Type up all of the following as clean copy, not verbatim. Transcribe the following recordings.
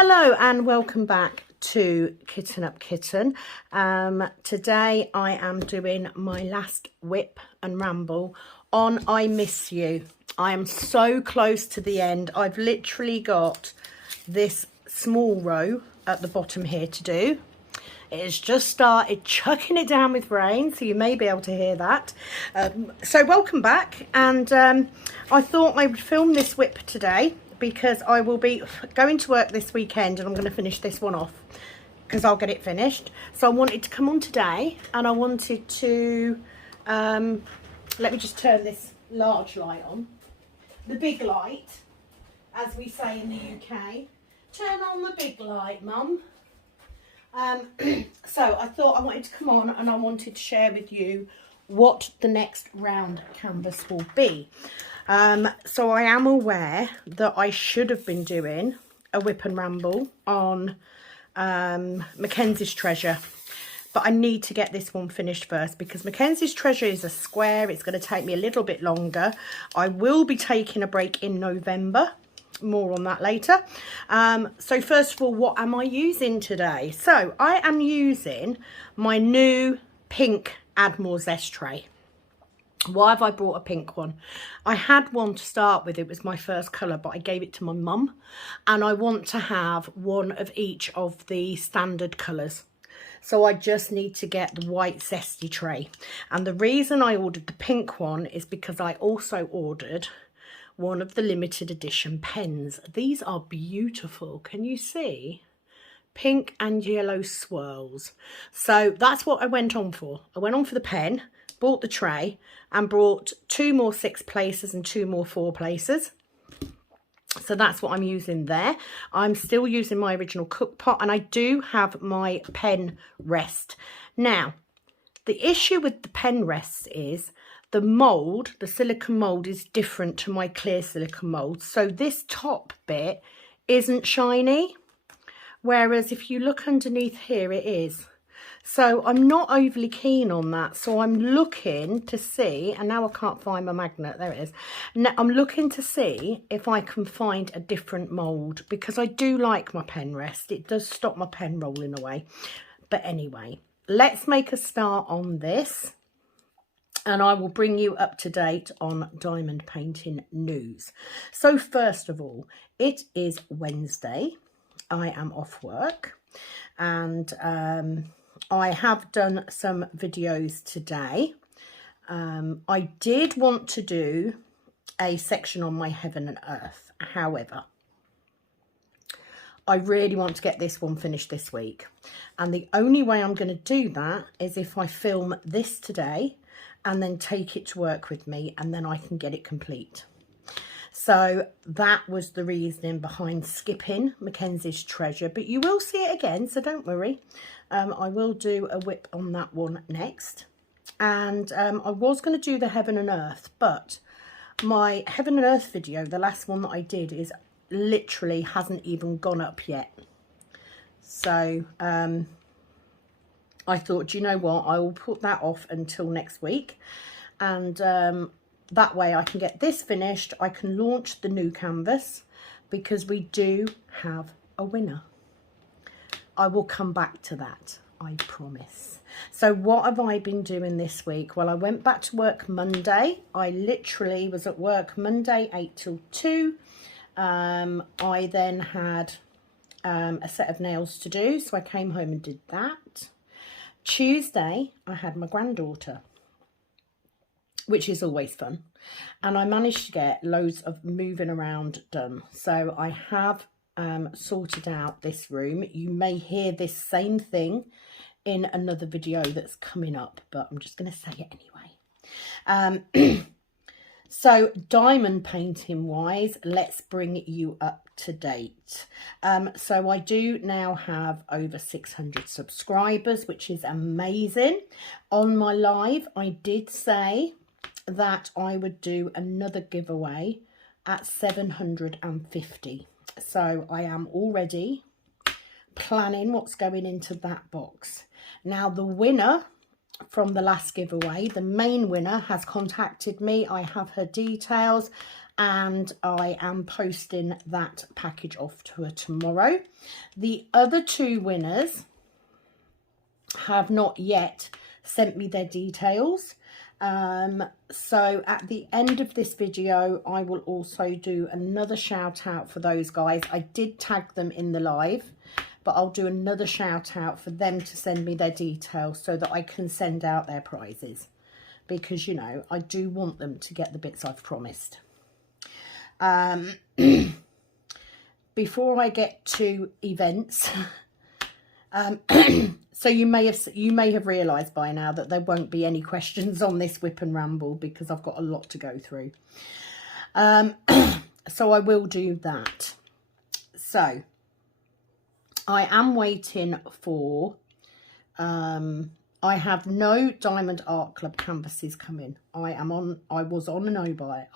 Hello and welcome back to Kitten Up Kitten. Today I am doing my last whip and ramble on I Miss You. I am so close to the end. I've literally got this small row at the bottom here to do. It has just started chucking it down with rain, so you may be able to hear that. So welcome back, and I thought I would film this whip today because I will be going to work this weekend and I'm going to finish this one off because I'll get it finished. So I wanted to come on today and I wanted to, let me just turn this large light on. The big light, as we say in the UK. Turn on the big light, Mum. So I thought I wanted to come on and I wanted to share with you what the next round canvas will be. So I am aware that I should have been doing a whip and ramble on Mackenzie's Treasure, but I need to get this one finished first because Mackenzie's Treasure is a square. It's going to take me a little bit longer. I will be taking a break in November. More on that later. So first of all, what am I using today? So I am using my new pink Admore Zest tray. Why have I brought a pink one? I had one to start with. It was my first colour, but I gave it to my mum. And I want to have one of each of the standard colours. So I just need to get the white zesty tray. And the reason I ordered the pink one is because I also ordered one of the limited edition pens. These are beautiful. Can you see? Pink and yellow swirls. So that's what I went on for. I went on for the pen, bought the tray, and brought 2 more 6 places and 2 more 4 places. So that's what I'm using there. I'm still using my original cook pot, and I do have my pen rest. Now, the issue with the pen rests is the mould, the silicone mould, is different to my clear silicone mould. So this top bit isn't shiny, whereas if you look underneath here, it is. So I'm not overly keen on that. So I'm looking to see, and now I can't find my magnet. There it is. Now I'm looking to see if I can find a different mould because I do like my pen rest. It does stop my pen rolling away. But anyway, let's make a start on this. And I will bring you up to date on diamond painting news. So first of all, it is Wednesday. I am off work and I have done some videos today. I did want to do a section on my heaven and earth. However, I really want to get this one finished this week. And the only way I'm going to do that is if I film this today and then take it to work with me, and then I can get it complete. So that was the reasoning behind skipping Mackenzie's Treasure, but you will see it again, so don't worry. I will do a whip on that one next. And I was going to do the Heaven and Earth, but my Heaven and Earth video, the last one that I did, is literally hasn't even gone up yet. So I thought, do you know what, I will put that off until next week, and that way I can get this finished. I can launch the new canvas because we do have a winner. I will come back to that, I promise. So what have I been doing this week? Well, I went back to work Monday. I literally was at work Monday 8 till 2. I then had a set of nails to do, so I came home and did that. Tuesday, I had my granddaughter, which is always fun. And I managed to get loads of moving around done. So I have sorted out this room. You may hear this same thing in another video that's coming up, but I'm just going to say it anyway. So diamond painting wise, let's bring you up to date. So I do now have over 600 subscribers, which is amazing. On my live, I did say that I would do another giveaway at 750. So I am already planning what's going into that box. Now the winner from the last giveaway, the main winner, has contacted me. I have her details and I am posting that package off to her tomorrow. The other 2 winners have not yet sent me their details. So at the end of this video, I will also do another shout out for those guys. I did tag them in the live, but I'll do another shout out for them to send me their details so that I can send out their prizes, because, you know, I do want them to get the bits I've promised. Before I get to events, so you may have realised by now that there won't be any questions on this whip and ramble, because I've got a lot to go through. So I will do that. So I am waiting for, I have no Diamond Art Club canvases coming. I was on a no-buy.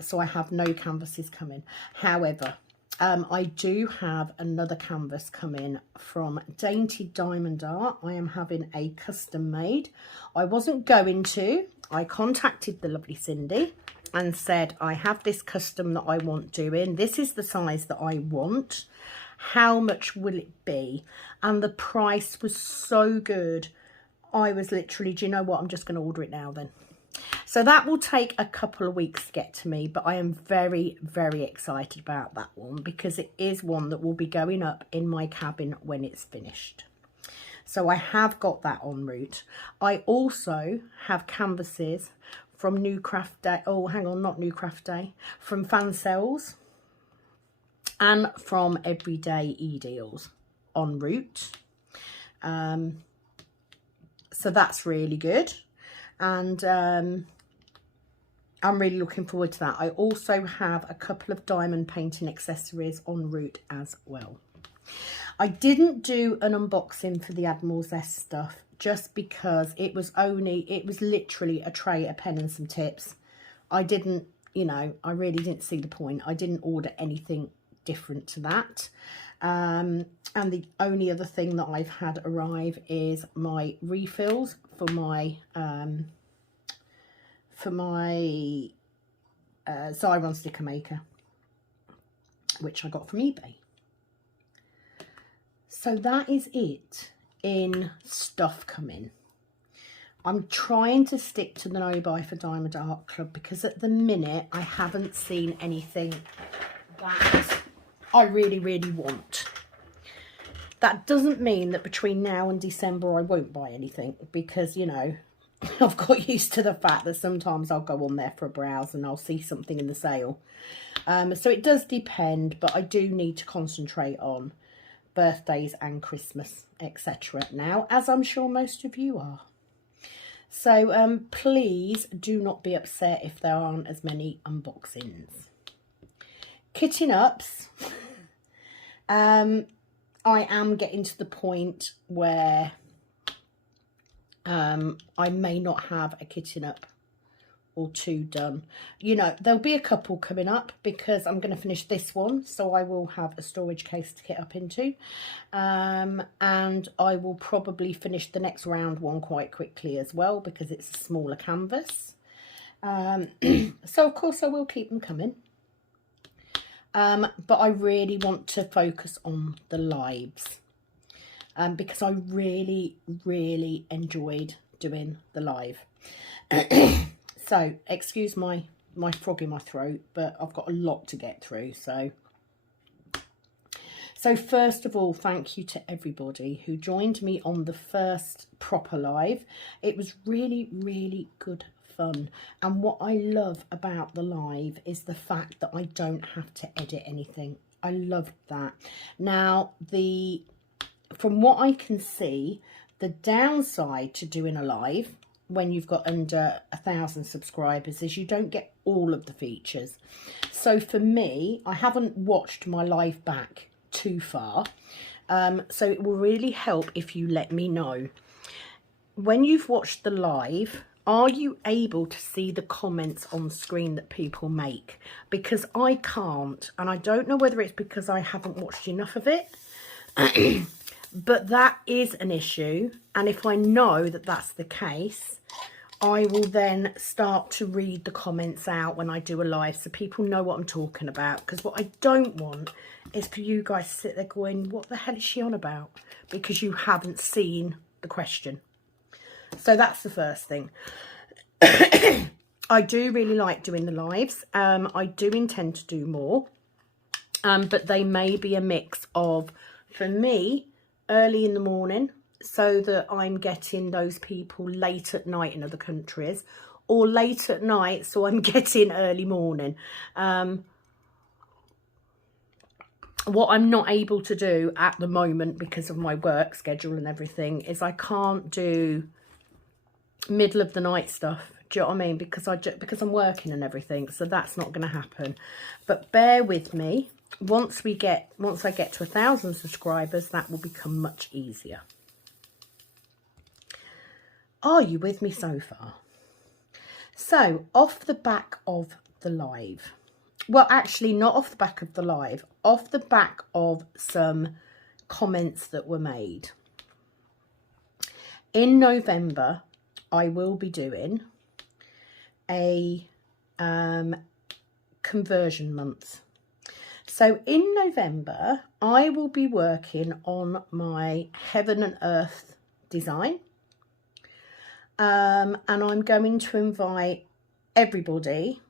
So I have no canvases coming. However, I do have another canvas coming from Dainty Diamond Art. I am having a custom made. I wasn't going to. I contacted the lovely Cindy and said, I have this custom that I want doing. This is the size that I want. How much will it be? And the price was so good. I was literally, do you know what? I'm just going to order it now then. So that will take a couple of weeks to get to me, but I am very, very excited about that one, because it is one that will be going up in my cabin when it's finished. So I have got that en route. I also have canvases from New Craft Day. Oh, hang on, not New Craft Day. From Fan Sales and from Everyday E-Deals en route. So that's really good. And I'm really looking forward to that. I also have a couple of diamond painting accessories en route as well. I didn't do an unboxing for the Admiral Zest stuff just because it was literally a tray, a pen and some tips. I didn't, you know, I really didn't see the point. I didn't order anything different to that. And the only other thing that I've had arrive is my refills for my Xyron sticker maker, which I got from eBay. So that is it in stuff coming. I'm trying to stick to the no buy for Diamond Art Club, because at the minute I haven't seen anything that I really, really want. That doesn't mean that between now and December I won't buy anything, because, you know, I've got used to the fact that sometimes I'll go on there for a browse and I'll see something in the sale. So it does depend, but I do need to concentrate on birthdays and Christmas, etc. now, as I'm sure most of you are. So please do not be upset if there aren't as many unboxings. Kitting ups. I am getting to the point where I may not have a kitting up or 2 done. You know, there'll be a couple coming up because I'm going to finish this one, so I will have a storage case to kit up into, and I will probably finish the next round one quite quickly as well, because it's a smaller canvas. So of course I will keep them coming, but I really want to focus on the lives, because I really, really enjoyed doing the live. So excuse my frog in my throat, but I've got a lot to get through. So first of all, thank you to everybody who joined me on the first proper live. It was really, really good fun. And what I love about the live is the fact that I don't have to edit anything. I loved that. Now, from what I can see, the downside to doing a live when you've got under 1,000 subscribers is you don't get all of the features. So for me, I haven't watched my live back too far, so it will really help if you let me know when you've watched the live, are you able to see the comments on screen that people make? Because I can't, and I don't know whether it's because I haven't watched enough of it. But that is an issue, and if I know that that's the case, I will then start to read the comments out when I do a live so people know what I'm talking about. Because what I don't want is for you guys to sit there going, what the hell is she on about? Because you haven't seen the question. So that's the first thing. I do really like doing the lives. I do intend to do more. But they may be a mix of, for me, early in the morning, so that I'm getting those people late at night in other countries, or late at night, so I'm getting early morning. What I'm not able to do at the moment because of my work schedule and everything is I can't do middle of the night stuff. Do you know what I mean? Because I'm working and everything, so that's not going to happen. But bear with me. Once I get to 1,000 subscribers, that will become much easier. Are you with me so far? So, off the back of the live. Well, actually, not off the back of the live. Off the back of some comments that were made. In November, I will be doing a conversion month. So in November, I will be working on my heaven and earth design. And I'm going to invite everybody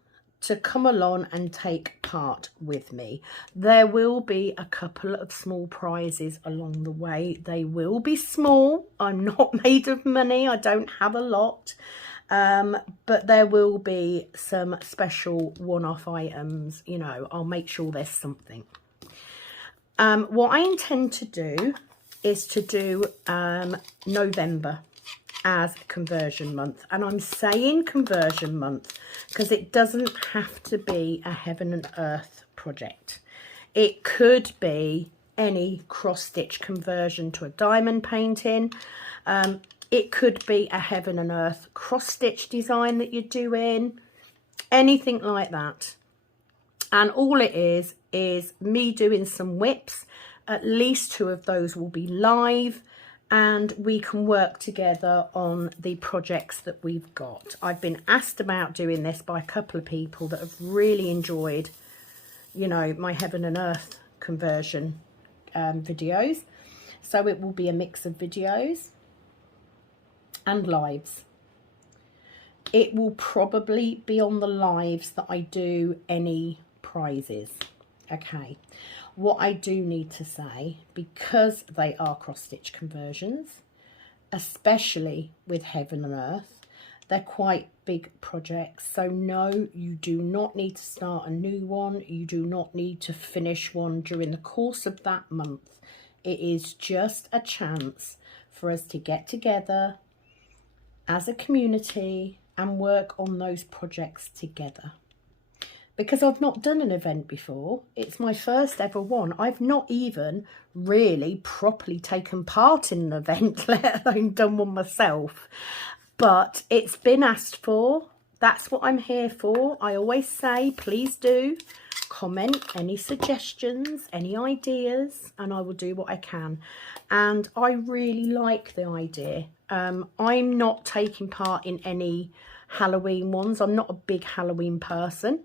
to come along and take part with me. There will be a couple of small prizes along the way. They will be small. I'm not made of money. I don't have a lot. But there will be some special one-off items. You know, I'll make sure there's something. What I intend to do is to do November as conversion month. And I'm saying conversion month because it doesn't have to be a heaven and earth project. It could be any cross-stitch conversion to a diamond painting. It could be a heaven and earth cross-stitch design that you're doing, anything like that. And all it is me doing some whips. At least 2 of those will be live, and we can work together on the projects that we've got. I've been asked about doing this by a couple of people that have really enjoyed, you know, my heaven and earth conversion videos. So it will be a mix of videos and lives. It will probably be on the lives that I do any prizes. Okay, what I do need to say, because they are cross-stitch conversions, especially with heaven and earth, they're quite big projects. So no, you do not need to start a new one. You do not need to finish one during the course of that month. It is just a chance for us to get together as a community and work on those projects together. Because I've not done an event before. It's my first ever one. I've not even really properly taken part in an event, let alone done one myself. But it's been asked for. That's what I'm here for. I always say, please do comment any suggestions, any ideas, and I will do what I can. And I really like the idea. I'm not taking part in any Halloween ones. I'm not a big Halloween person.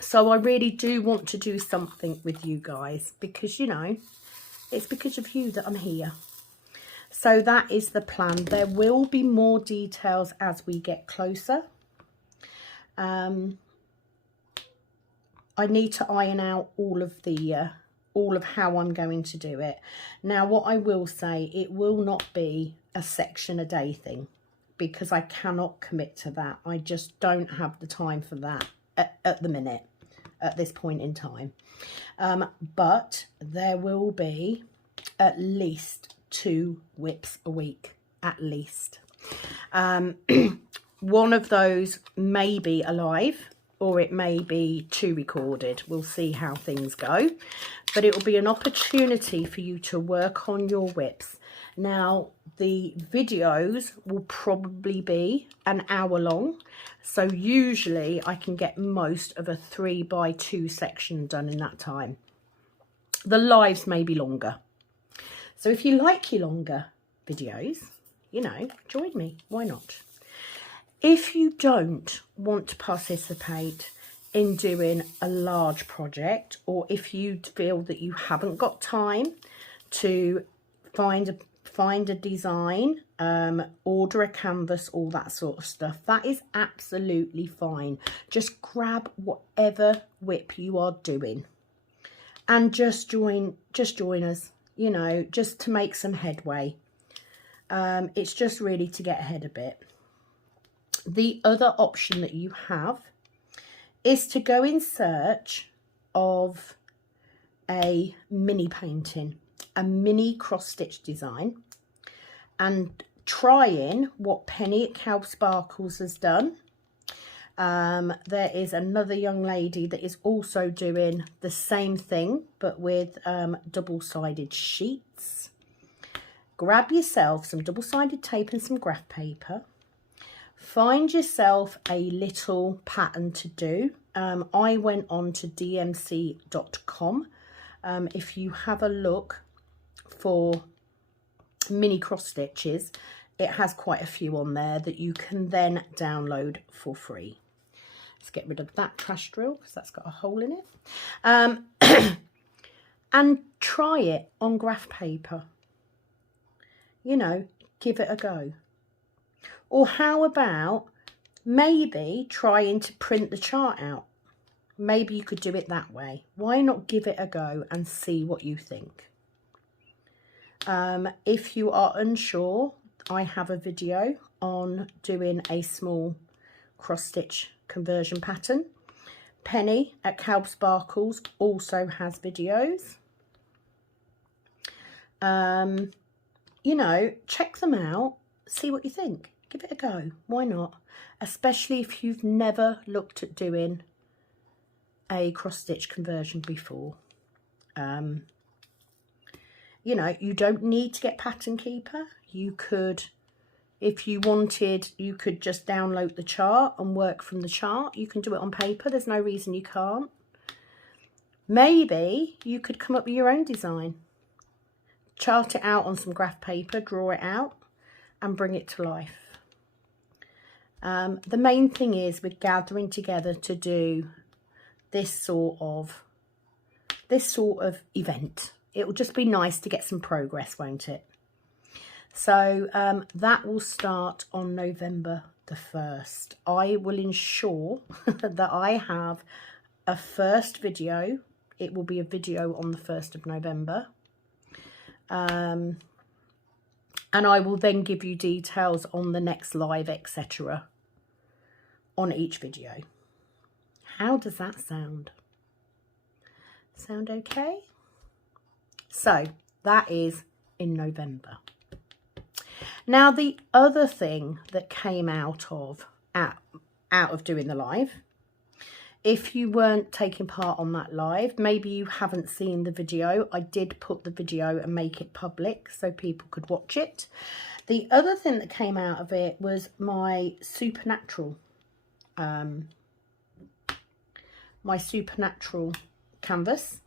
So I really do want to do something with you guys because, you know, it's because of you that I'm here. So that is the plan. There will be more details as we get closer. I need to iron out all of how I'm going to do it. Now, what I will say, it will not be a section a day thing because I cannot commit to that. I just don't have the time for that at the minute, at this point in time. But there will be at least 2 whips a week, at least. One of those may be alive, or it may be 2 recorded. We'll see how things go. But it will be an opportunity for you to work on your whips. Now, the videos will probably be an hour long. So usually I can get most of a 3x2 section done in that time. The lives may be longer. So if you like your longer videos, you know, join me. Why not? If you don't want to participate in doing a large project, or if you feel that you haven't got time to find a design, order a canvas, all that sort of stuff, that is absolutely fine. Just grab whatever whip you are doing and just join us, you know, just to make some headway. It's just really to get ahead a bit. The other option that you have is to go in search of a mini painting, a mini cross-stitch design, and trying what Penny at Cow Sparkles has done. There is another young lady that is also doing the same thing, but with double-sided sheets. Grab yourself some double-sided tape and some graph paper. Find yourself a little pattern to do. I went on to dmc.com. If you have a look for mini cross stitches, it has quite a few on there that you can then download for free. Let's get rid of that trash drill because that's got a hole in it. And try it on graph paper. You know, give it a go. Or how about maybe trying to print the chart out? Maybe you could do it that way. Why not give it a go and see what you think? If you are unsure, I have a video on doing a small cross-stitch conversion pattern. Penny at Cow Sparkles also has videos. You know, check them out, see what you think. Give it a go. Why not? Especially if you've never looked at doing a cross-stitch conversion before. You know, you don't need to get Pattern Keeper. You could, if you wanted, you could just download the chart and work from the chart. You can do it on paper. There's no reason you can't. Maybe you could come up with your own design. Chart it out on some graph paper, draw it out and bring it to life. The main thing is we're gathering together to do this sort of event. It will just be nice to get some progress, won't it? So that will start on November the 1st. I will ensure that I have a first video. It will be a video on the 1st of November. And I will then give you details on the next live, etc. on each video. How does that sound? Sound okay? So that is in November. Now the other thing that came out of doing the live, if you weren't taking part on that live, maybe you haven't seen the video. I did put the video and make it public so people could watch it. The other thing that came out of it was my supernatural canvas,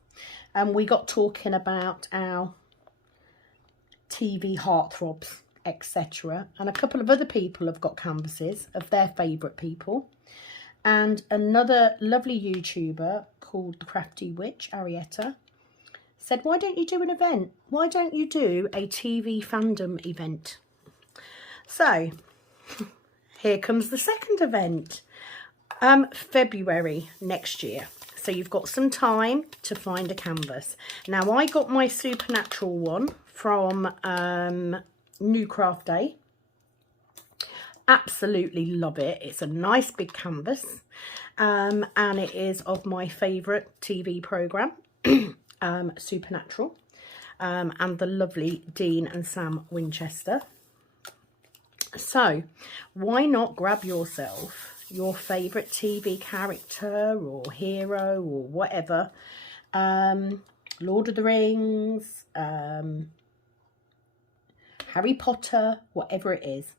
and we got talking about our TV heartthrobs, etc. And a couple of other people have got canvases of their favourite people. And another lovely YouTuber called The Crafty Witch, Arietta, said, why don't you do an event? Why don't you do a TV fandom event? So here comes the second event, February next year. So you've got some time to find a canvas. Now I got my supernatural one from New Craft Day. Absolutely love it. It's a nice big canvas, and it is of my favourite TV programme, Supernatural, and the lovely Dean and Sam Winchester. So why not grab yourself your favourite TV character or hero or whatever, Lord of the Rings, Harry Potter, whatever it is.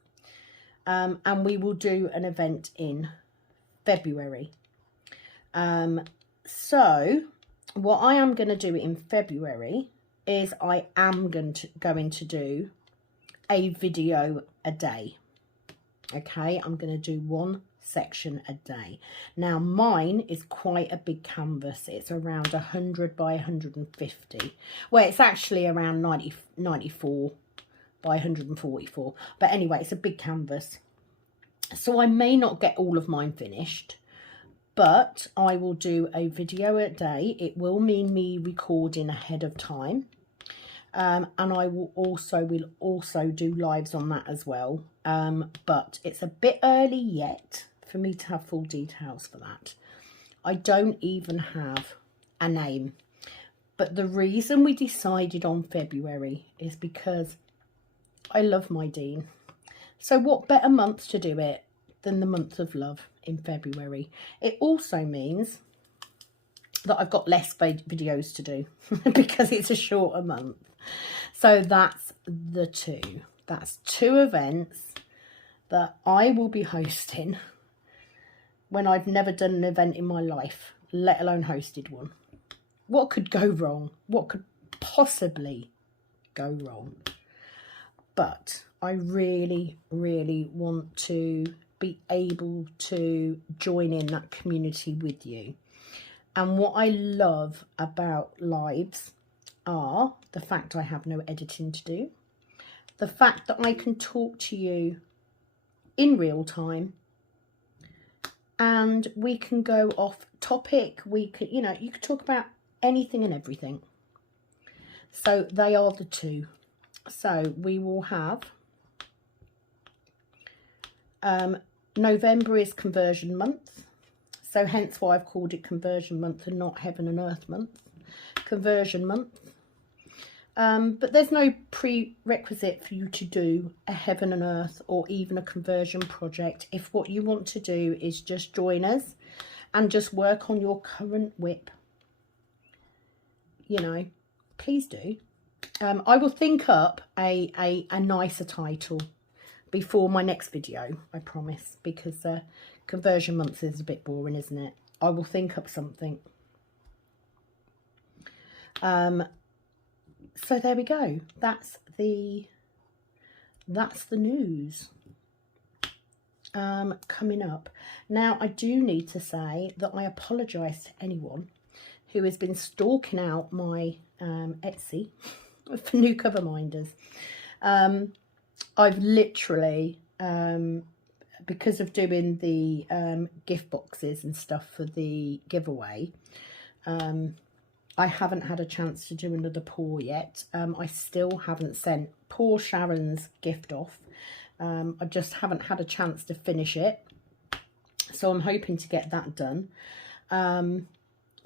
And we will do an event in February. So what I am going to do in February is I am going to do a video a day. Okay, I'm going to do one section a day. Now mine is quite a big canvas. It's around 100 by 150. Well, it's actually around 94 by 144. But anyway, it's a big canvas. So I may not get all of mine finished, but I will do a video a day. It will mean me recording ahead of time. And I will also do lives on that as well. But it's a bit early yet for me to have full details for that. I don't even have a name. But the reason we decided on February is because I love my Dean. So what better month to do it than the month of love in February? It also means that I've got less videos to do because it's a shorter month. So that's the two. That's two events that I will be hosting when I've never done an event in my life, let alone hosted one. What could go wrong? What could possibly go wrong? But I really, really want to be able to join in that community with you. And what I love about lives are the fact I have no editing to do, the fact that I can talk to you in real time, and we can go off topic. We could, you could talk about anything and everything. So they are the two. So we will have November is conversion month, so hence why I've called it conversion month and not heaven and earth month. Conversion month. But there's no prerequisite for you to do a heaven and earth or even a conversion project. If what you want to do is just join us and just work on your current whip, please do. I will think up a nicer title before my next video, I promise, because conversion month is a bit boring, isn't it? I will think up something. So there we go. That's the news coming up. Now, I do need to say that I apologise to anyone who has been stalking out my Etsy for new cover minders. I've literally, because of doing the gift boxes and stuff for the giveaway, I haven't had a chance to do another pour yet. I still haven't sent poor Sharon's gift off. I just haven't had a chance to finish it. So I'm hoping to get that done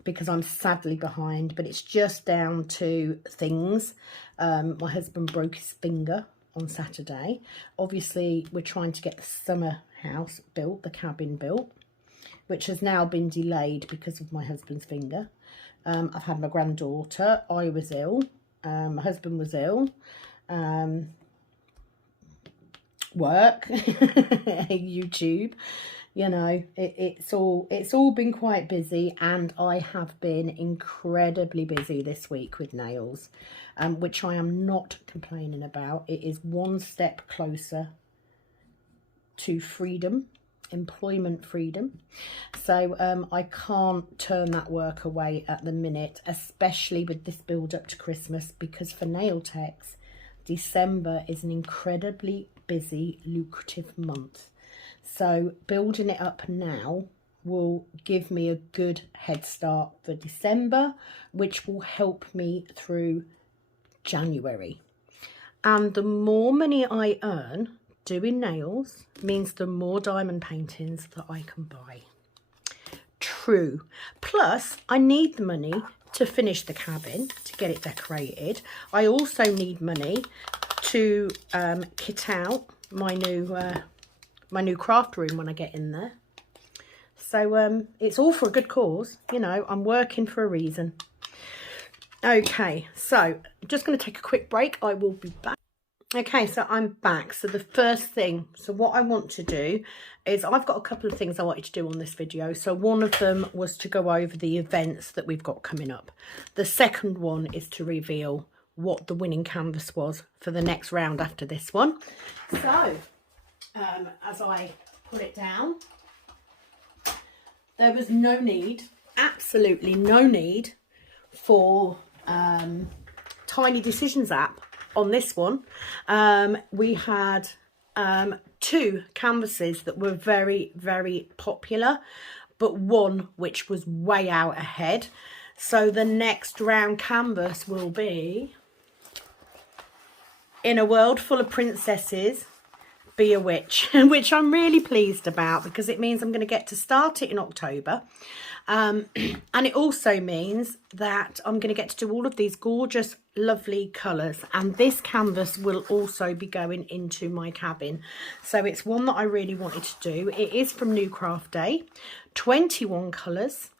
because I'm sadly behind. But it's just down to things. My husband broke his finger on Saturday. Obviously, we're trying to get the summer house built, the cabin built, which has now been delayed because of my husband's finger. I've had my granddaughter. I was ill. My husband was ill. Work, YouTube, it's all been quite busy, and I have been incredibly busy this week with nails, which I am not complaining about. It is one step closer to freedom. Employment freedom. So I can't turn that work away at the minute, especially with this build up to Christmas, because for nail techs, December is an incredibly busy, lucrative month. So building it up now will give me a good head start for December, which will help me through January. And the more money I earn doing nails means the more diamond paintings that I can buy. True. Plus, I need the money to finish the cabin, to get it decorated. I also need money to kit out my new craft room when I get in there. So it's all for a good cause. I'm working for a reason. Okay, so I'm just going to take a quick break. I will be back. Okay, so I'm back. So the first thing, so what I want to do is I've got a couple of things I wanted to do on this video. So one of them was to go over the events that we've got coming up. The second one is to reveal what the winning canvas was for the next round after this one. So as I put it down, there was no need, absolutely no need for Tiny Decisions app on this one. We had 2 canvases that were very, very popular, but one which was way out ahead. So the next round canvas will be In a World Full of Princesses, Be a Witch, which I'm really pleased about because it means I'm going to get to start it in October. And it also means that I'm going to get to do all of these gorgeous, lovely colours. And this canvas will also be going into my cabin. So it's one that I really wanted to do. It is from New Craft Day, 21 colours.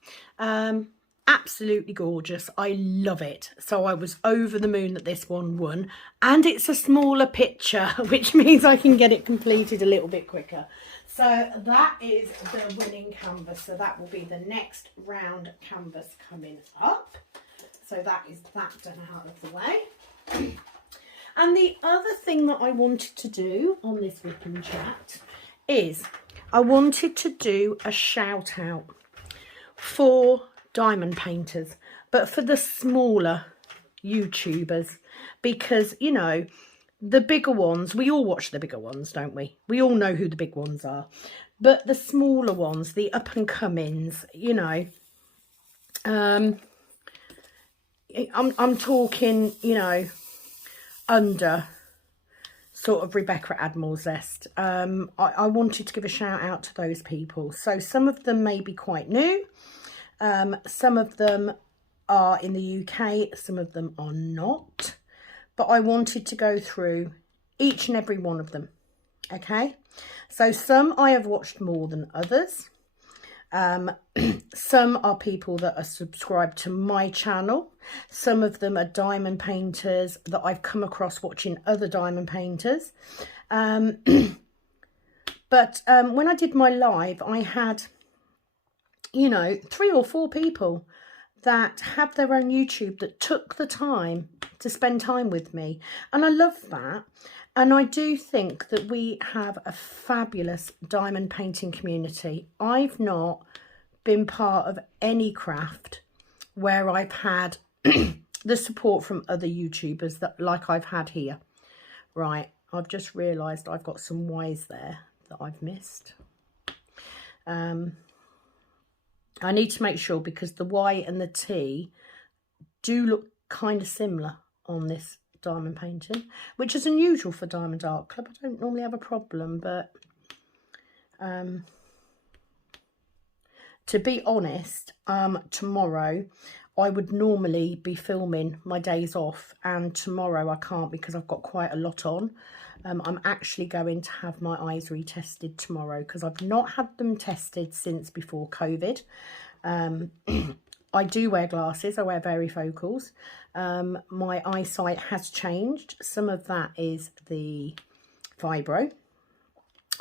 Absolutely gorgeous. I love it. So I was over the moon that this one won, and it's a smaller picture, which means I can get it completed a little bit quicker. So that is the winning canvas. So that will be the next round canvas coming up. So that is that done out of the way. And the other thing that I wanted to do on this Whipping Chat is I wanted to do a shout out for diamond painters, but for the smaller YouTubers, because, you know, the bigger ones, we all watch the bigger ones, don't we? We all know who the big ones are. But the smaller ones, the up and comings, you know, I'm talking, you know, under sort of Rebecca Admiral Zest. I wanted to give a shout out to those people. So some of them may be quite new. Some of them are in the UK, some of them are not. But I wanted to go through each and every one of them. Okay, so some I have watched more than others. Some are people that are subscribed to my channel. Some of them are diamond painters that I've come across watching other diamond painters. But when I did my live, I had, you know, 3 or 4 people that have their own YouTube that took the time to spend time with me. And I love that. And I do think that we have a fabulous diamond painting community. I've not been part of any craft where I've had the support from other YouTubers that like I've had here. Right, I've just realised I've got some Y's there that I've missed. I need to make sure because the Y and the T do look kind of similar on this diamond painting, which is unusual for Diamond Art Club. I don't normally have a problem, but to be honest, tomorrow I would normally be filming my days off, and tomorrow I can't because I've got quite a lot on. I'm actually going to have my eyes retested tomorrow because I've not had them tested since before COVID. I do wear glasses. I wear varifocals. My eyesight has changed. Some of that is the fibro.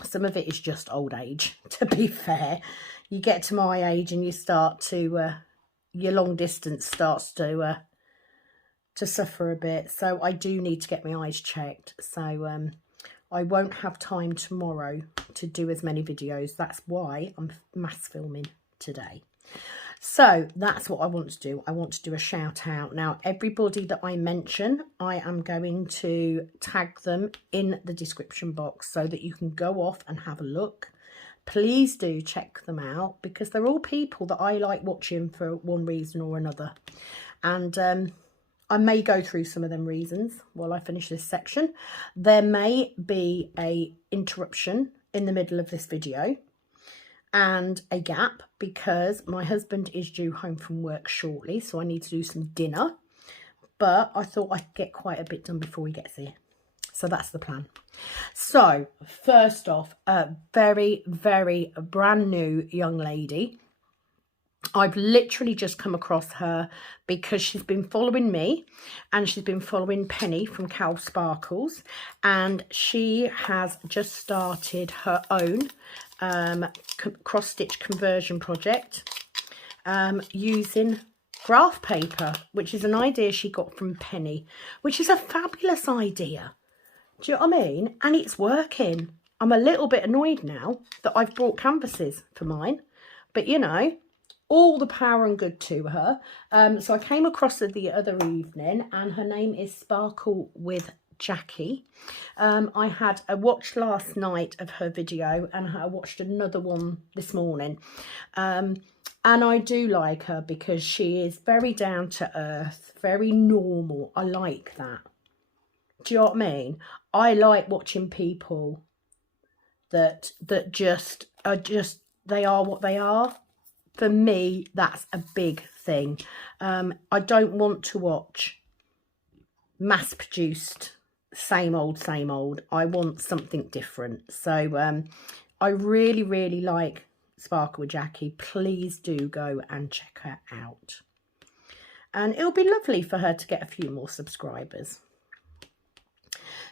Some of it is just old age, to be fair. You get to my age and you start to, your long distance starts to suffer a bit. So I do need to get my eyes checked. So I won't have time tomorrow to do as many videos. That's why I'm mass filming today. So that's what I want to do. I want to do a shout out. Now, everybody that I mention, I am going to tag them in the description box so that you can go off and have a look. Please do check them out because they're all people that I like watching for one reason or another. And I may go through some of them reasons while I finish this section. There may be a interruption in the middle of this video and a gap because my husband is due home from work shortly, so I need to do some dinner. But I thought I could get quite a bit done before he gets here. So that's the plan. So first off, a very, very brand new young lady. I've literally just come across her because she's been following me and she's been following Penny from Cal Sparkles, and she has just started her own cross-stitch conversion project using graph paper, which is an idea she got from Penny, which is a fabulous idea. Do you know what I mean? And it's working. I'm a little bit annoyed now that I've brought canvases for mine, but you know, all the power and good to her. So I came across her the other evening, and her name is Sparkle with Jackie. I had a watch last night of her video, and I watched another one this morning. And I do like her because she is very down to earth, very normal. I like that. Do you know what I mean? I like watching people that just are they are what they are. For me, that's a big thing. I don't want to watch mass-produced same old. I want something different. So I really, really like Sparkle with Jackie. Please do go and check her out. And it'll be lovely for her to get a few more subscribers.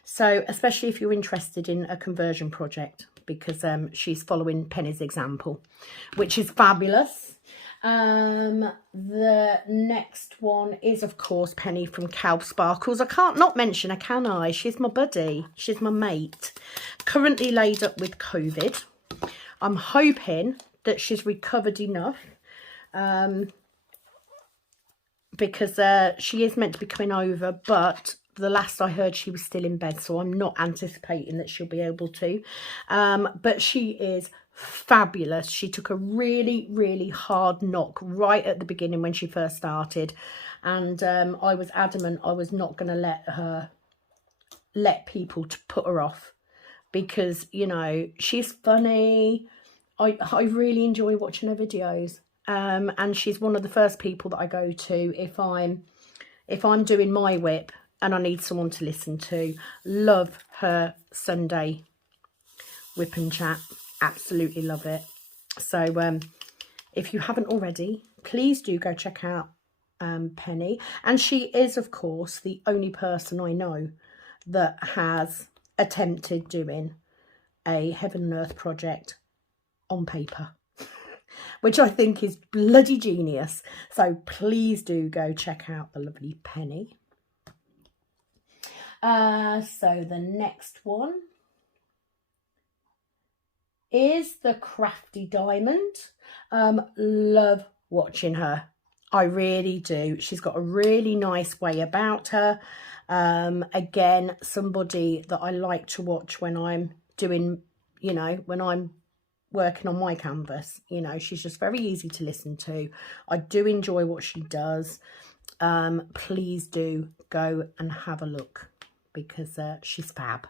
So especially if you're interested in a conversion project, because she's following Penny's example, which is fabulous. The next one is, of course, Penny from Cal Sparkles. I can't not mention her, can I? She's my buddy. She's my mate. Currently laid up with COVID. I'm hoping that she's recovered enough, because she is meant to be coming over, but the last I heard she was still in bed, so I'm not anticipating that she'll be able to. But she is fabulous. She took a really, really hard knock right at the beginning when she first started, and I was adamant I was not going to let people to put her off, because, you know, she's funny. I really enjoy watching her videos, and she's one of the first people that I go to if I'm doing my whip and I need someone to listen to. Love her Sunday whip and chat. Absolutely love it. So if you haven't already, please do go check out Penny. And she is, of course, the only person I know that has attempted doing a Heaven and Earth project on paper, which I think is bloody genius. So please do go check out the lovely Penny. So the next one is the Crafty Diamond. Love watching her. I really do. She's got a really nice way about her. Again, somebody that I like to watch when I'm doing, you know, when I'm working on my canvas. You know, she's just very easy to listen to. I do enjoy what she does. Please do go and have a look, because she's fab.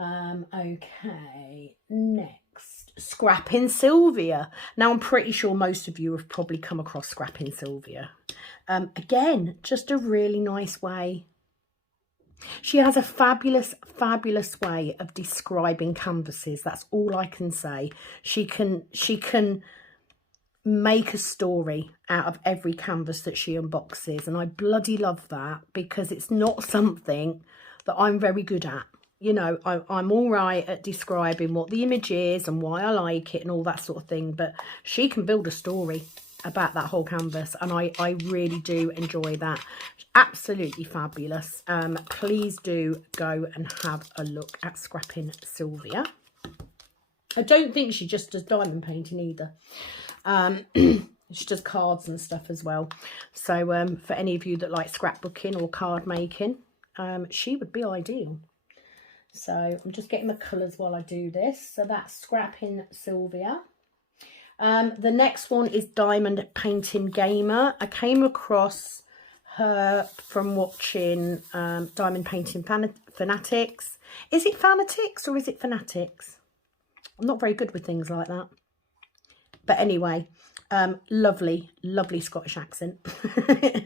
Okay, next, Scrapping Sylvia. Now, I'm pretty sure most of you have probably come across Scrapping Sylvia. Again, just a really nice way. She has a fabulous, fabulous way of describing canvases. That's all I can say. She can make a story out of every canvas that she unboxes, and I bloody love that, because it's not something that I'm very good at. You know, I'm all right at describing what the image is and why I like it and all that sort of thing, but she can build a story about that whole canvas, and I really do enjoy that. Absolutely fabulous. Please do go and have a look at Scrapping Sylvia. I don't think she just does diamond painting either. She does cards and stuff as well. So for any of you that like scrapbooking or card making, she would be ideal. So I'm just getting my colours while I do this. So that's Scrapping Sylvia. The next one is Diamond Painting Gamer. I came across her from watching Diamond Painting Fanatics. Is it Fanatics or is it Fanatics? I'm not very good with things like that. But anyway, lovely, lovely Scottish accent,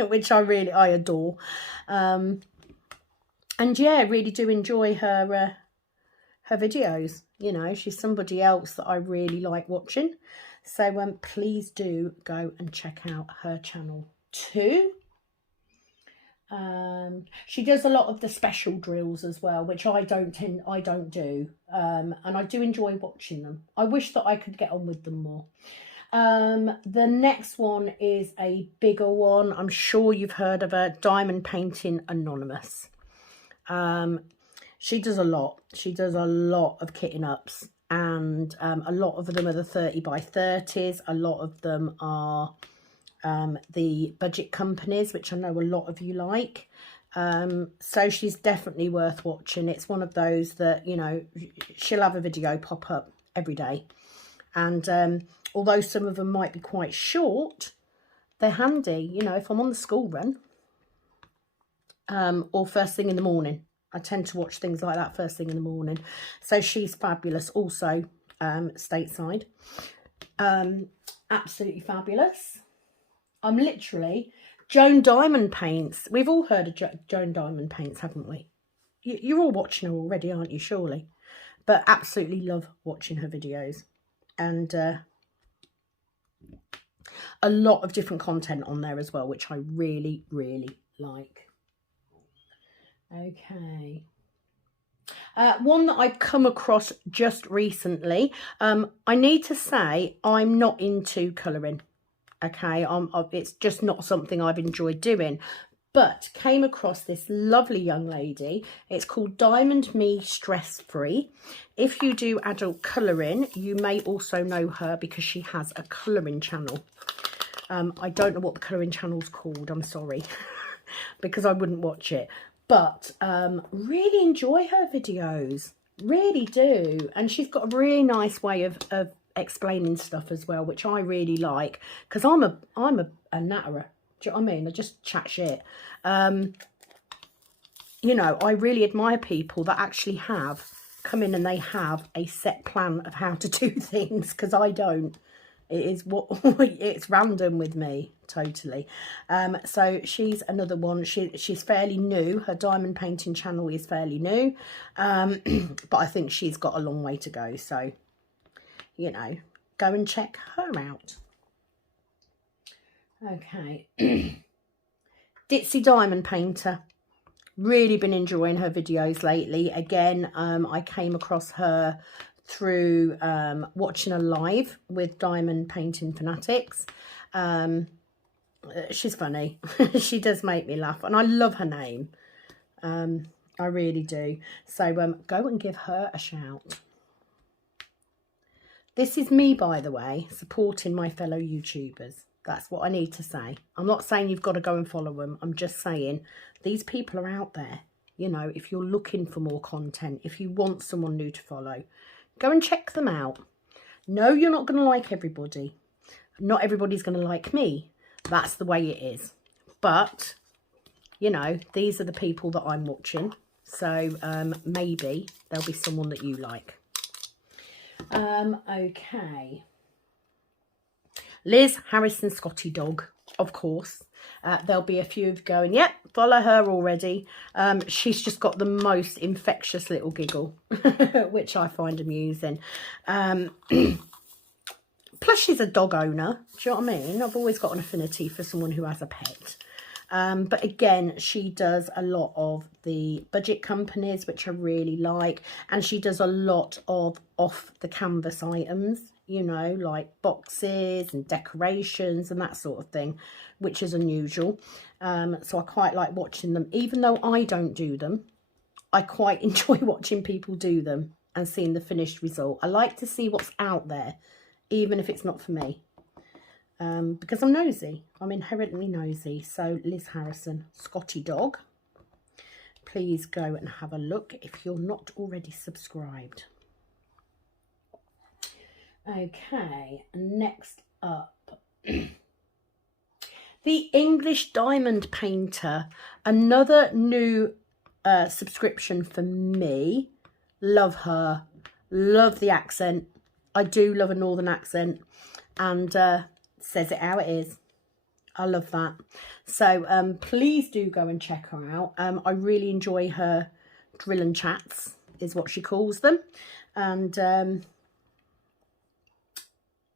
which I adore. And yeah, really do enjoy her videos. You know, she's somebody else that I really like watching. So please do go and check out her channel too. She does a lot of the special drills as well, which I don't do. And I do enjoy watching them. I wish that I could get on with them more. The next one is a bigger one. I'm sure you've heard of her, Diamond Painting Anonymous. She does a lot. She does a lot of kitting ups, and a lot of them are the 30 by 30s. A lot of them are the budget companies, which I know a lot of you like. So she's definitely worth watching. It's one of those that, you know, she'll have a video pop up every day. And although some of them might be quite short, they're handy, you know, if I'm on the school run or first thing in the morning. I tend to watch things like that first thing in the morning. So she's fabulous. Also stateside. Absolutely fabulous. I'm literally... Joan Diamond Paints. We've all heard of Joan Diamond Paints, haven't we? You're all watching her already, aren't you, surely? But absolutely love watching her videos. And a lot of different content on there as well, which I really, really like. Okay. One that I've come across just recently. I need to say I'm not into colouring. Okay, it's just not something I've enjoyed doing, but came across this lovely young lady. It's called Diamond Me Stress Free. If you do adult colouring, you may also know her because she has a colouring channel. I don't know what the colouring channel's called, I'm sorry, because I wouldn't watch it, but really enjoy her videos, really do. And she's got a really nice way of explaining stuff as well, which I really like, because I'm a natterer. Do you know what I mean? I just chat shit. You know, I really admire people that actually have come in and they have a set plan of how to do things, because I don't. It is what it's random with me, totally. So she's another one. She's fairly new. Her diamond painting channel is fairly new, but I think she's got a long way to go. So, you know, go and check her out. Okay. Ditzy Diamond Painter. Really been enjoying her videos lately. Again, I came across her through watching a live with Diamond Painting Fanatics. She's funny. She does make me laugh, and I love her name. I really do. So go and give her a shout. This is me, by the way, supporting my fellow YouTubers. That's what I need to say. I'm not saying you've got to go and follow them. I'm just saying these people are out there. You know, if you're looking for more content, if you want someone new to follow, go and check them out. No, you're not going to like everybody. Not everybody's going to like me. That's the way it is. But, you know, these are the people that I'm watching. So maybe there'll be someone that you like. Okay. Liz Harrison Scotty Dog, of course. There'll be a few of going, yep, follow her already. She's just got the most infectious little giggle, which I find amusing. Plus, she's a dog owner. Do you know what I mean? I've always got an affinity for someone who has a pet. But again, she does a lot of the budget companies, which I really like. And she does a lot of off the canvas items, you know, like boxes and decorations and that sort of thing, which is unusual. So I quite like watching them. Even though I don't do them, I quite enjoy watching people do them and seeing the finished result. I like to see what's out there, even if it's not for me. Because I'm nosy. I'm inherently nosy. So Liz Harrison, Scotty Dog. Please go and have a look if you're not already subscribed. Okay, next up. The English Diamond Painter. Another new subscription for me. Love her. Love the accent. I do love a northern accent. And says it how it is. I love that. So please do go and check her out. I really enjoy her drill and chats, is what she calls them. And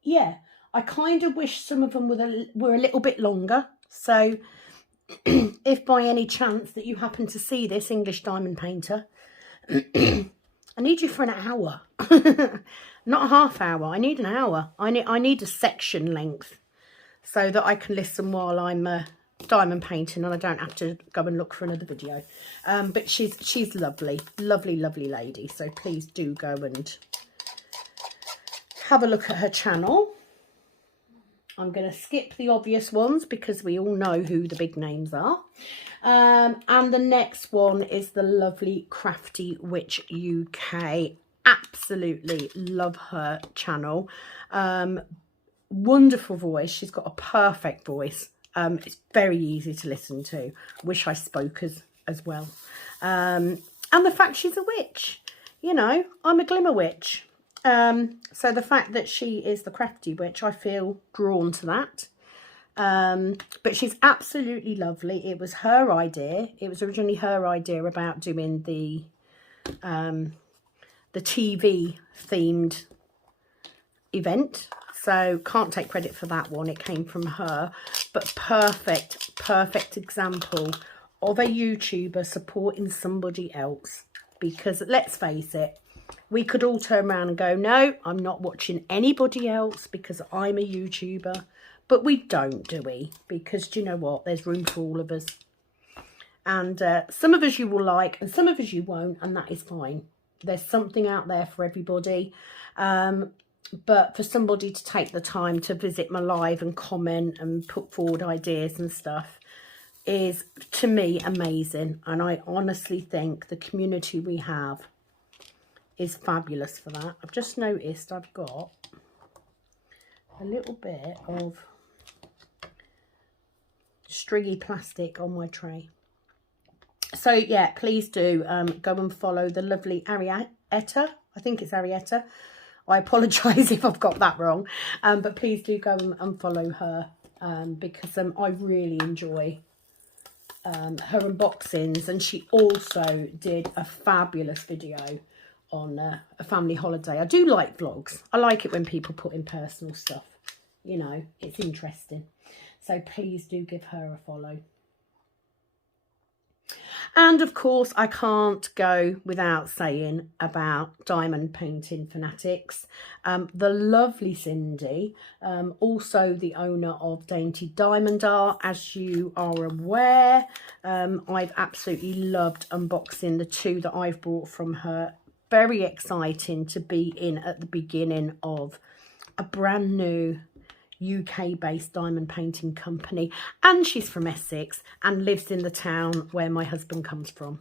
yeah, I kind of wish some of them were a little bit longer. So if by any chance that you happen to see this English Diamond Painter I need you for an hour. Not a half hour. I need an hour. I need a section length so that I can listen while I'm diamond painting and I don't have to go and look for another video. But she's lovely. Lovely, lovely lady. So please do go and have a look at her channel. I'm going to skip the obvious ones because we all know who the big names are. And the next one is the lovely Crafty Witch UK. Absolutely love her channel. Wonderful voice. She's got a perfect voice. It's very easy to listen to. Wish I spoke as well. And the fact she's a witch. You know, I'm a glimmer witch. So the fact that she is the Crafty Witch, I feel drawn to that. But she's absolutely lovely. It was her idea. It was originally her idea about doing the TV themed event. So can't take credit for that one. It came from her. But perfect example of a YouTuber supporting somebody else. Because let's face it, we could all turn around and go, no, I'm not watching anybody else because I'm a YouTuber. But we don't, do we? Because do you know what? There's room for all of us. And some of us you will like and some of us you won't. And that is fine. There's something out there for everybody. But for somebody to take the time to visit my live and comment and put forward ideas and stuff is, to me, amazing. And I honestly think the community we have is fabulous for that. I've just noticed I've got a little bit of stringy plastic on my tray. So yeah, please do go and follow the lovely Arietta. I think it's Arietta. I apologise if I've got that wrong. But please do go and follow her because I really enjoy her unboxings. And she also did a fabulous video on a family holiday. I do like vlogs. I like it when people put in personal stuff. You know, it's interesting. So please do give her a follow. And of course, I can't go without saying about diamond painting fanatics. The lovely Cindy, also the owner of Dainty Diamond Art, as you are aware. I've absolutely loved unboxing the two that I've bought from her. Very exciting to be in at the beginning of a brand new UK-based diamond painting company, and she's from Essex and lives in the town where my husband comes from,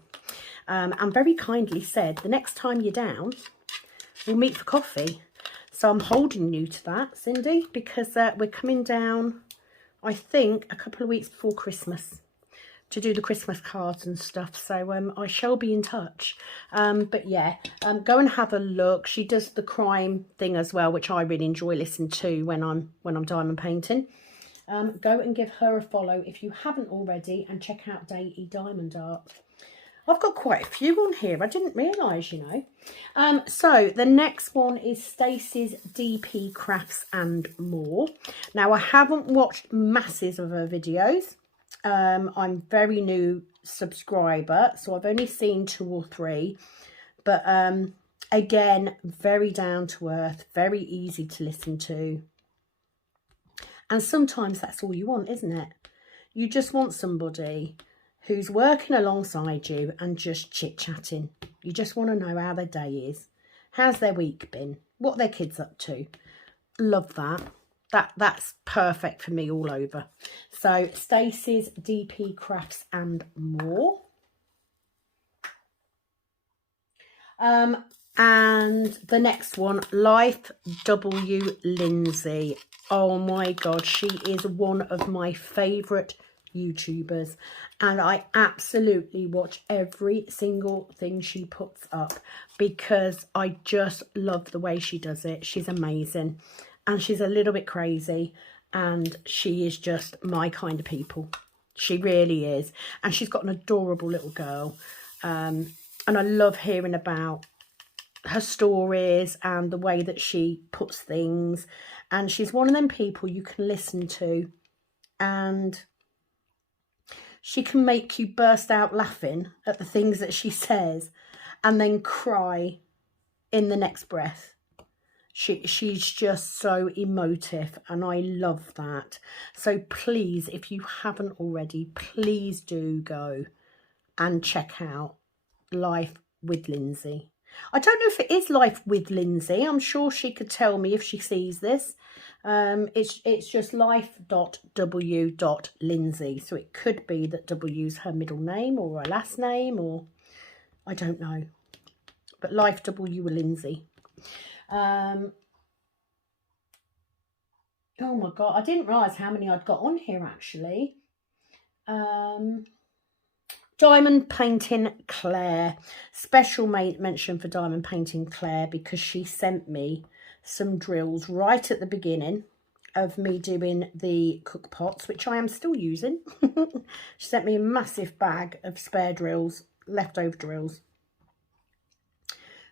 and very kindly said the next time you're down we'll meet for coffee. So I'm holding you to that, Cindy, because we're coming down, I think, a couple of weeks before Christmas to do the Christmas cards and stuff. So I shall be in touch. But yeah, go and have a look. She does the crime thing as well, which I really enjoy listening to when I'm diamond painting. Go and give her a follow if you haven't already, and check out Dainty Diamond Art. I've got quite a few on here. I didn't realise, you know. So the next one is Stacey's DP Crafts and More. Now, I haven't watched masses of her videos. I'm very new subscriber, so I've only seen 2 or 3. But again, very down to earth, very easy to listen to. And sometimes that's all you want, isn't it? You just want somebody who's working alongside you and just chit-chatting. You just want to know how their day is. How's their week been? What their kids up to? Love that. That's perfect for me all over. So Stacey's DP Crafts and More. And the next one, Life W Lindsay. Oh my God, she is one of my favourite YouTubers, and I absolutely watch every single thing she puts up because I just love the way she does it. She's amazing, and she's a little bit crazy, and she is just my kind of people. She really is. And she's got an adorable little girl, and I love hearing about her stories and the way that she puts things. And she's one of them people you can listen to and she can make you burst out laughing at the things that she says and then cry in the next breath. She's just so emotive, and I love that. So please, if you haven't already, please do go and check out Life with Lindsay. I don't know if it is Life with Lindsay. I'm sure she could tell me if she sees this. It's just life.w.lindsay. So it could be that W's her middle name or her last name, or I don't know. But Life W with Lindsay. Oh my God, I didn't realise how many I'd got on here actually. Diamond Painting Claire. Special mention for Diamond Painting Claire because she sent me some drills right at the beginning of me doing the cook pots, which I am still using. She sent me a massive bag of spare drills, leftover drills.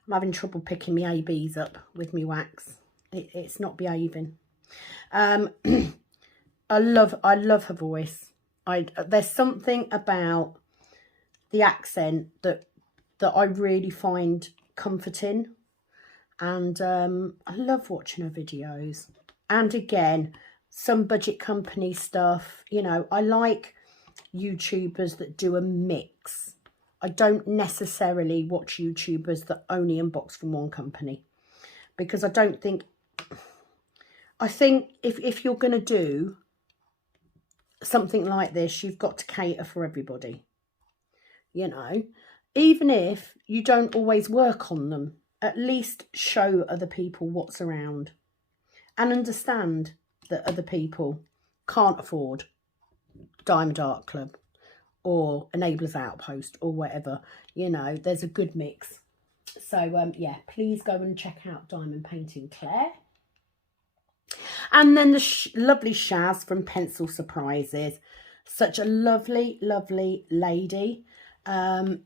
I'm having trouble picking my ABs up with my wax. It's not behaving. I love her voice. There's something about the accent that I really find comforting, and I love watching her videos. And again, some budget company stuff. You know, I like YouTubers that do a mix. I don't necessarily watch YouTubers that only unbox from one company, because I think if you're going to do something like this, you've got to cater for everybody. You know, even if you don't always work on them, at least show other people what's around, and understand that other people can't afford Diamond Art Club or Enablers Outpost or whatever. You know, there's a good mix. So yeah, please go and check out Diamond Painting Claire. And then the lovely Shaz from Pencil Surprises. Such a lovely, lovely lady. I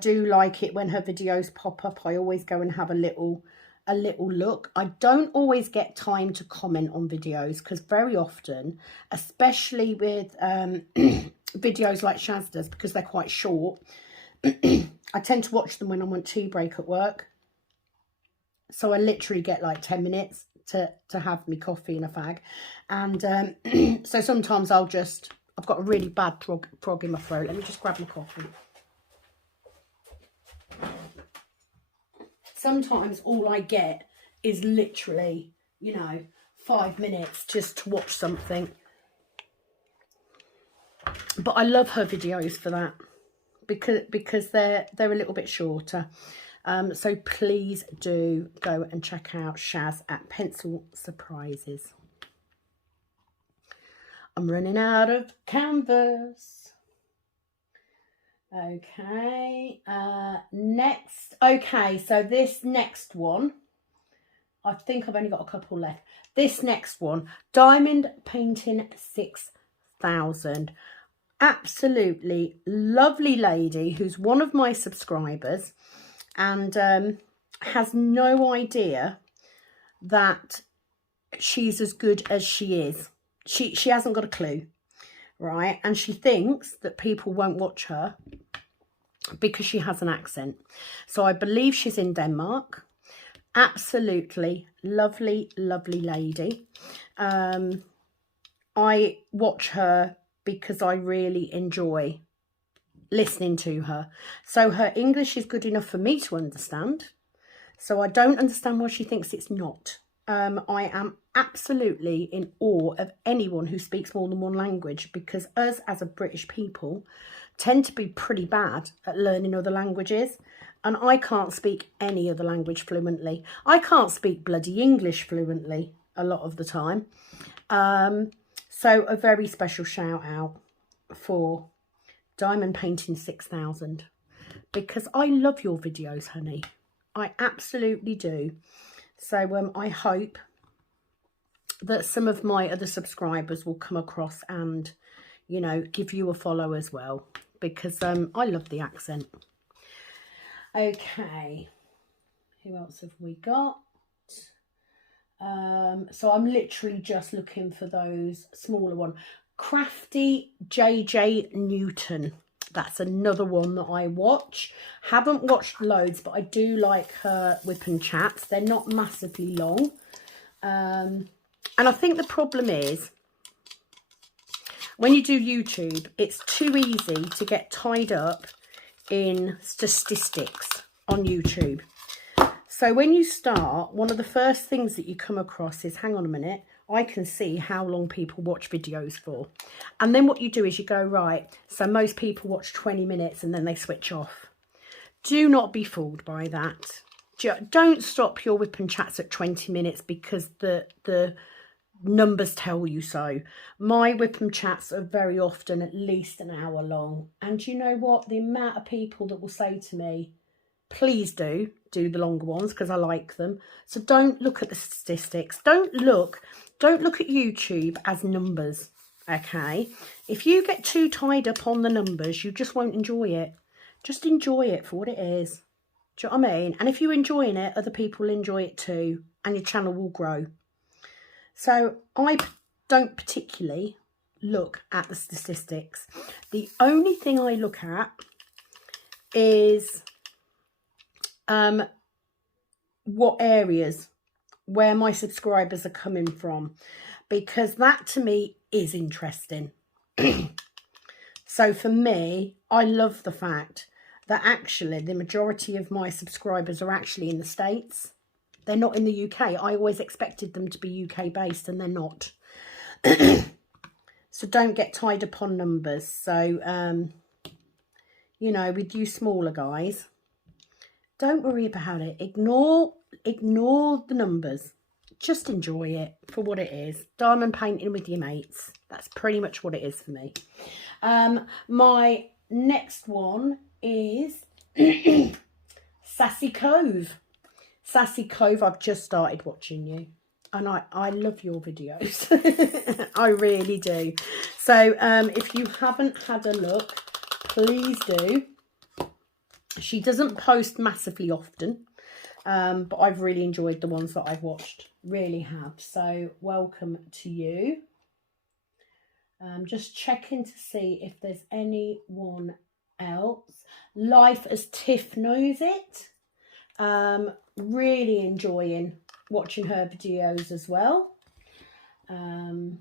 do like it when her videos pop up. I always go and have a little look. I don't always get time to comment on videos, because very often, especially with videos like Shaz does, because they're quite short, I tend to watch them when I'm on tea break at work. So I literally get like 10 minutes to have me coffee and a fag. And so sometimes I've got a really bad frog in my throat. Let me just grab my coffee. Sometimes all I get is literally, you know, 5 minutes just to watch something. But I love her videos for that, because they're a little bit shorter. So please do go and check out Shaz at Pencil Surprises. I'm running out of canvas. Okay, next. Okay, so this next one, I think I've only got a couple left. This next one, Diamond Painting 6000. Absolutely lovely lady who's one of my subscribers, and has no idea that she's as good as she is. She hasn't got a clue, right? And she thinks that people won't watch her because she has an accent. So I believe she's in Denmark. Absolutely lovely, lovely lady. I watch her because I really enjoy listening to her. So her English is good enough for me to understand. So I don't understand why she thinks it's not. I am absolutely in awe of anyone who speaks more than one language, because us as a British people tend to be pretty bad at learning other languages, and I can't speak any other language fluently. I can't speak bloody English fluently a lot of the time. So a very special shout out for Diamond Painting 6000, because I love your videos, honey. I absolutely do. So I hope that some of my other subscribers will come across and, you know, give you a follow as well, because I love the accent. Okay, who else have we got? So I'm literally just looking for those smaller one. Crafty JJ Newton. That's another one that I watch. Haven't watched loads, but I do like her whipping chats. They're not massively long. And I think the problem is, when you do YouTube, it's too easy to get tied up in statistics on YouTube. So when you start, one of the first things that you come across is, hang on a minute, I can see how long people watch videos for. And then what you do is you go, right, so most people watch 20 minutes and then they switch off. Do not be fooled by that. Don't stop your whipping chats at 20 minutes because the numbers tell you so. My whipping chats are very often at least an hour long. And you know what? The amount of people that will say to me, please do the longer ones because I like them. So don't look at the statistics. Don't look at YouTube as numbers, okay? If you get too tied up on the numbers, you just won't enjoy it. Just enjoy it for what it is. Do you know what I mean? And if you're enjoying it, other people will enjoy it too, and your channel will grow. So I don't particularly look at the statistics. The only thing I look at is what areas where my subscribers are coming from, because that to me is interesting. So for me, I love the fact that actually the majority of my subscribers are actually in the States. They're not in the UK. I always expected them to be UK based and they're not. So don't get tied up on numbers. So, you know, with you smaller guys, don't worry about it. Ignore the numbers. Just enjoy it for what it is. Diamond painting with your mates. That's pretty much what it is for me. My next one is Sassy Cove. Sassy Cove, I've just started watching you. And I love your videos. I really do. So if you haven't had a look, please do. She doesn't post massively often. But I've really enjoyed the ones that I've watched. Really have. So welcome to you. Just checking to see if there's anyone else. Life as Tiff Knows It. Really enjoying watching her videos as well. I'm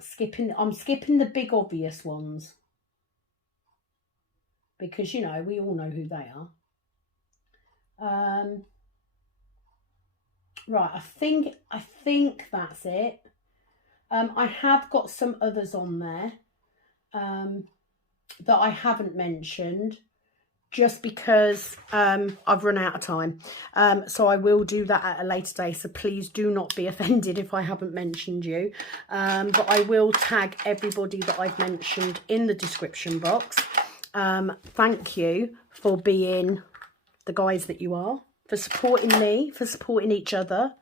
skipping the big obvious ones because, you know, we all know who they are. Right, I think that's it. I have got some others on there that I haven't mentioned just because I've run out of time. So I will do that at a later day. So please do not be offended if I haven't mentioned you. But I will tag everybody that I've mentioned in the description box. Thank you for being the guys that you are, for supporting me, for supporting each other.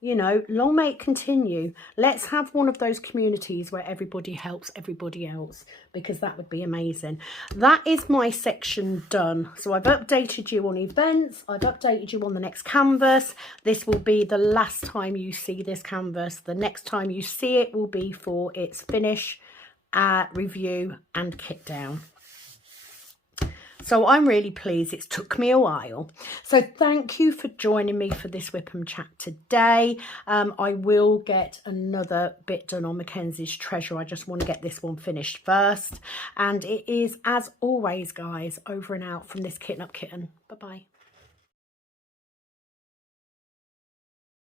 You know, long may it continue. Let's have one of those communities where everybody helps everybody else, because that would be amazing. That is my section done. So I've updated you on events. I've updated you on the next canvas. This will be the last time you see this canvas. The next time you see it will be for its finish, review and kit down. So I'm really pleased. It took me a while. So thank you for joining me for this Whipham chat today. I will get another bit done on Mackenzie's treasure. I just want to get this one finished first. And it is, as always, guys, over and out from this Kitten Up Kitten. Bye-bye.